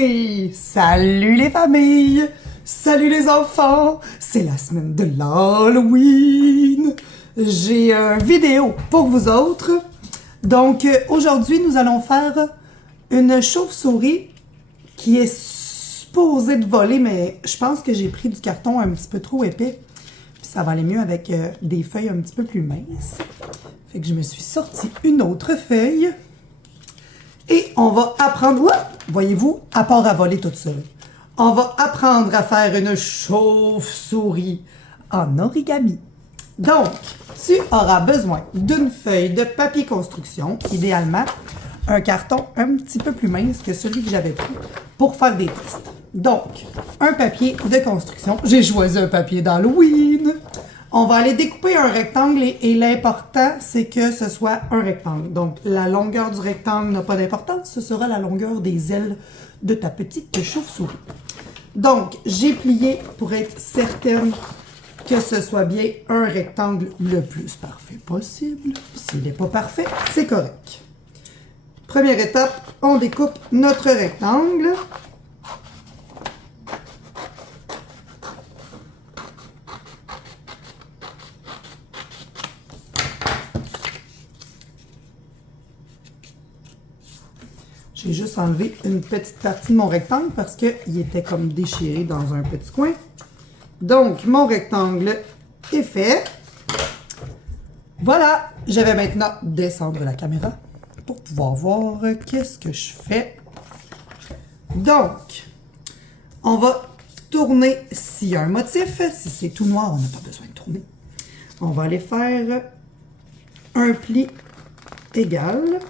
Hey! Salut les familles! Salut les enfants! C'est la semaine de l'Halloween! J'ai une vidéo pour vous autres. Donc, aujourd'hui, nous allons faire une chauve-souris qui est supposée de voler, mais je pense que j'ai pris du carton un petit peu trop épais. Puis ça va aller mieux avec des feuilles un petit peu plus minces. Fait que je me suis sorti une autre feuille. Et on va apprendre, voyez-vous, à part à voler toute seule, on va apprendre à faire une chauve-souris en origami. Donc, tu auras besoin d'une feuille de papier construction, idéalement un carton un petit peu plus mince que celui que j'avais pris pour faire des tests. Donc, un papier de construction. J'ai choisi un papier d'Halloween. On va aller découper un rectangle et l'important, c'est que ce soit un rectangle. Donc, la longueur du rectangle n'a pas d'importance. Ce sera la longueur des ailes de ta petite chauve-souris. Donc, j'ai plié pour être certaine que ce soit bien un rectangle le plus parfait possible. S'il n'est pas parfait, c'est correct. Première étape, on découpe notre rectangle. J'ai juste enlevé une petite partie de mon rectangle parce qu'il était comme déchiré dans un petit coin. Donc, mon rectangle est fait. Voilà, je vais maintenant descendre la caméra pour pouvoir voir qu'est-ce que je fais. Donc, on va tourner s'il y a un motif. Si c'est tout noir, on n'a pas besoin de tourner. On va aller faire un pli égal.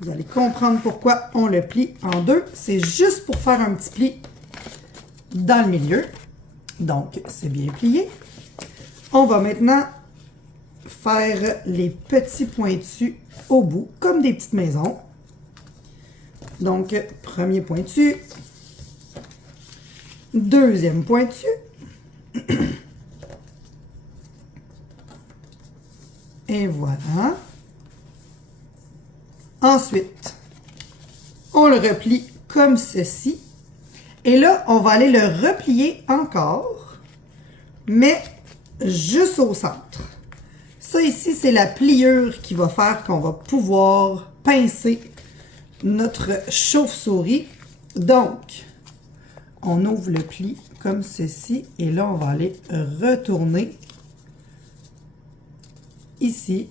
Vous allez comprendre pourquoi on le plie en deux. C'est juste pour faire un petit pli dans le milieu. Donc, c'est bien plié. On va maintenant faire les petits pointus au bout, comme des petites maisons. Donc, premier pointu. Deuxième pointu. Et voilà. Ensuite, on le replie comme ceci. Et là, on va aller le replier encore, mais juste au centre. Ça ici, c'est la pliure qui va faire qu'on va pouvoir pincer notre chauve-souris. Donc, on ouvre le pli comme ceci. Et là, on va aller retourner ici.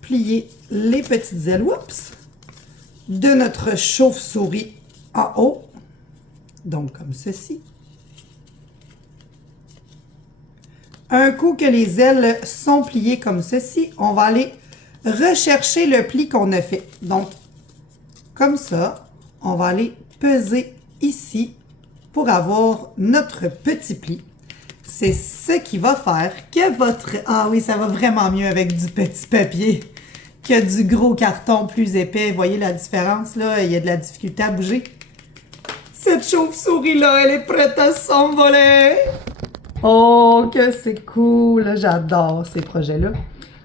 Plier les petites ailes de notre chauve-souris en haut. Donc, comme ceci. Un coup que les ailes sont pliées comme ceci, on va aller rechercher le pli qu'on a fait. Donc, comme ça, on va aller peser ici pour avoir notre petit pli. C'est ce qui va faire que votre... Ah oui, ça va vraiment mieux avec du petit papier que du gros carton plus épais. Vous voyez la différence, là? Il y a de la difficulté à bouger. Cette chauve-souris-là, elle est prête à s'envoler! Oh, que c'est cool! J'adore ces projets-là.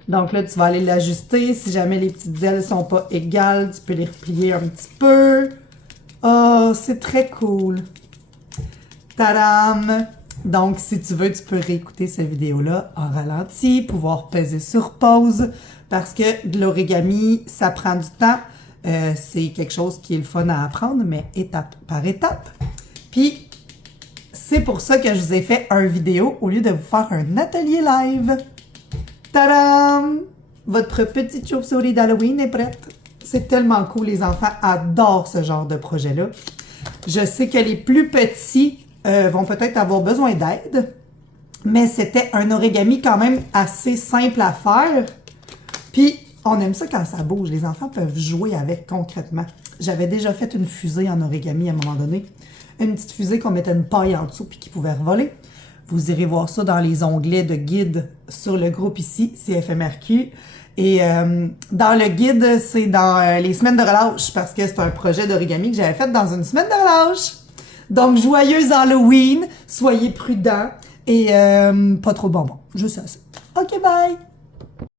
Donc là, tu vas aller l'ajuster. Si jamais les petites ailes sont pas égales, tu peux les replier un petit peu. Oh, c'est très cool! Tadam! Donc, si tu veux, tu peux réécouter cette vidéo-là en ralenti, pouvoir peser sur pause, parce que de l'origami, ça prend du temps. C'est quelque chose qui est le fun à apprendre, mais étape par étape. Puis, c'est pour ça que je vous ai fait une vidéo au lieu de vous faire un atelier live. Tadam! Votre petite chauve-souris d'Halloween est prête. C'est tellement cool, les enfants adorent ce genre de projet-là. Je sais que les plus petits vont peut-être avoir besoin d'aide, mais c'était un origami quand même assez simple à faire. Puis, on aime ça quand ça bouge. Les enfants peuvent jouer avec concrètement. J'avais déjà fait une fusée en origami à un moment donné. Une petite fusée qu'on mettait une paille en dessous puis qui pouvait voler. Vous irez voir ça dans les onglets de guide sur le groupe ici, CFMRQ. Et dans le guide, c'est dans les semaines de relâche parce que c'est un projet d'origami que j'avais fait dans une semaine de relâche. Donc, joyeux Halloween, soyez prudents et pas trop bonbons, juste ça. OK, bye!